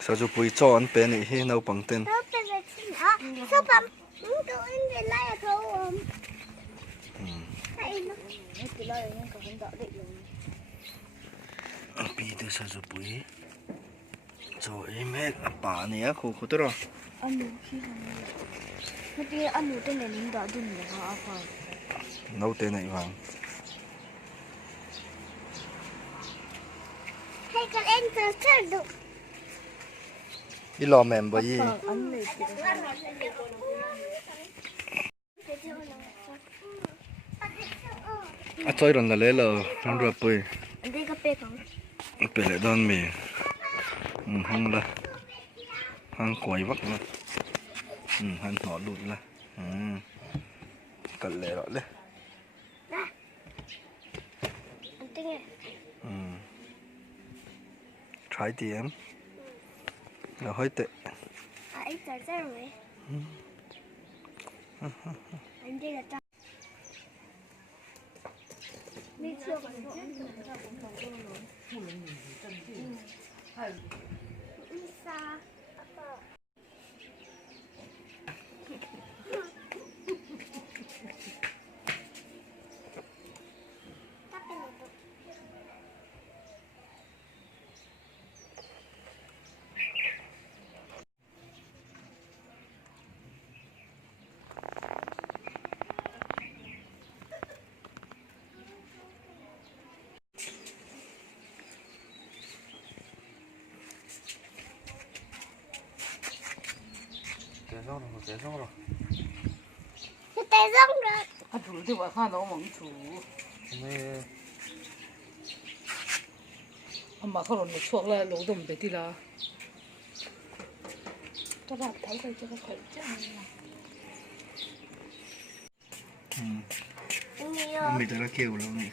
sao chú bùi cho anh bé này hi nấu bằng tên bị từ sao chú bùi cho em hết bà này á khu khu đó nấu tên này vàng đi lò mềm bởi gì chơi lần là lấy lờ trong rập bơi bể lại đòn mì hăng là hăng quẩy vắt là hăng nhỏ lụt là cẩn lệ rồi đấy trái điểm là hơi tệ té rau rồi他煮的我看到猛煮，马克龙的错了，卤都唔得啲啦。tôi đọc thấy rồi cho cái chứ mình tới là kêu lâu này